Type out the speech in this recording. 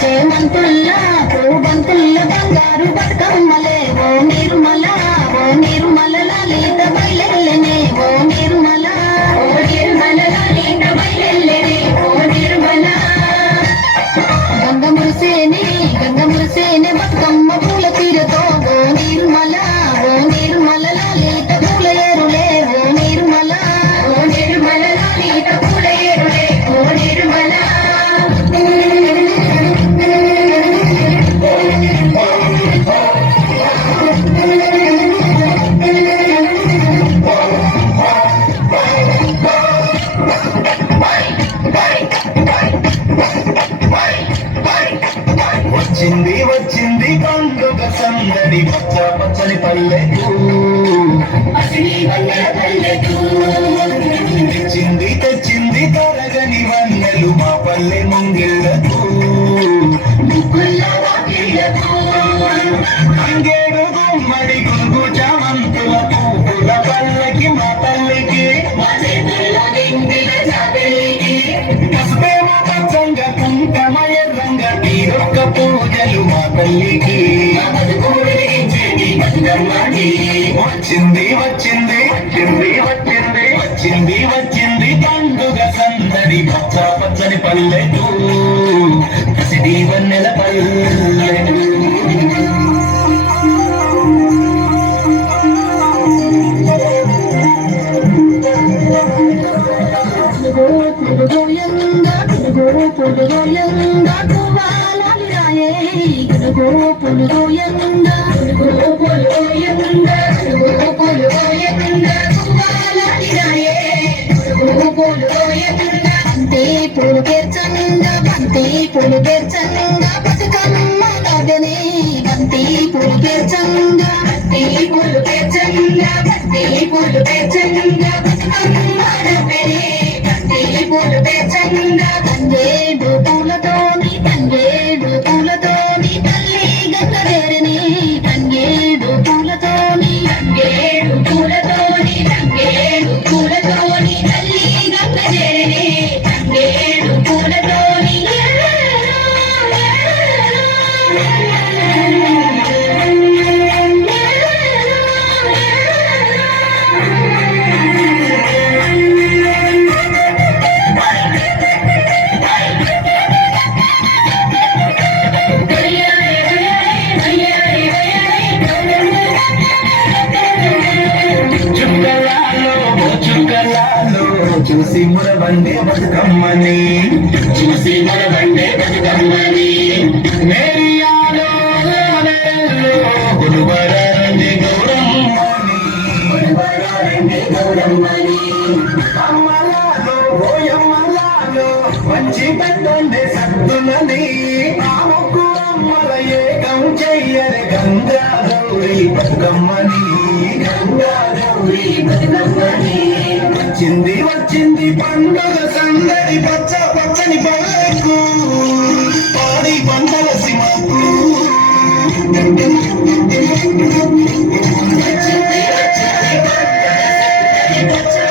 చేమంతుల్లా పూబంతుల్ల బంగారు బతుకమ్మలే ఓ నిర్మల లలిత బయలెల్లనే ఓ నిర్మల లలిత బయలెల్లనే ఓ నిర్మల గంగమురిసేనే బతుకమ్మ పూల తీరతో ఓ నిర్మల లలిత పూల ఏరులే ఓ నిర్మల లలిత పూల ఏరులే ఓ నిర్మల వచ్చింది పండుగ సందడి పచ్చ పచ్చని పల్లెకు తెచ్చింది తరగని వన్నెలు మా పల్లె ముంగిళ్ళకు అంగేడు గుమ్మడి గుంగు చామంతుల పువ్వుల పల్లకి మా తల్లికి పసుపేమో పచ్చంగా కుంకమ ఎర్రంగా తీరొక్క పూజలు మా తల్లికి వచ్చింది పండుగ సందడి పచ్చ పచ్చని పల్లెకు పసిడి వన్నెల పల్లెకు పూలు పేర్చంగా బతుకమ్మ గగనే బంతి పూలు పేర్చంగా బతుకమ్మ గగనే బంతి పూలు పేర్చంగా తంగేడు పూలతోని తల్లి గంగవేరిని తంగేడు పూలతోని తల్లి గంగవేరిని తంగేడు పూలతోని చూసి మురబండే బతుకమ్మని మేరియాలో గురువరండి గౌరమ్మని అమ్మలాలో ఓయమ్మలాలో మంచి పెట్టండి సత్తులని ఆ ముగ్గు అమ్మల ఏకం చెయ్యరే గంగా గౌరీ బతుకమ్మని వచ్చింది పండుగ సందడి పచ్చ పచ్చని పల్లెకు పాడి పంటల సిమకు పచ్చ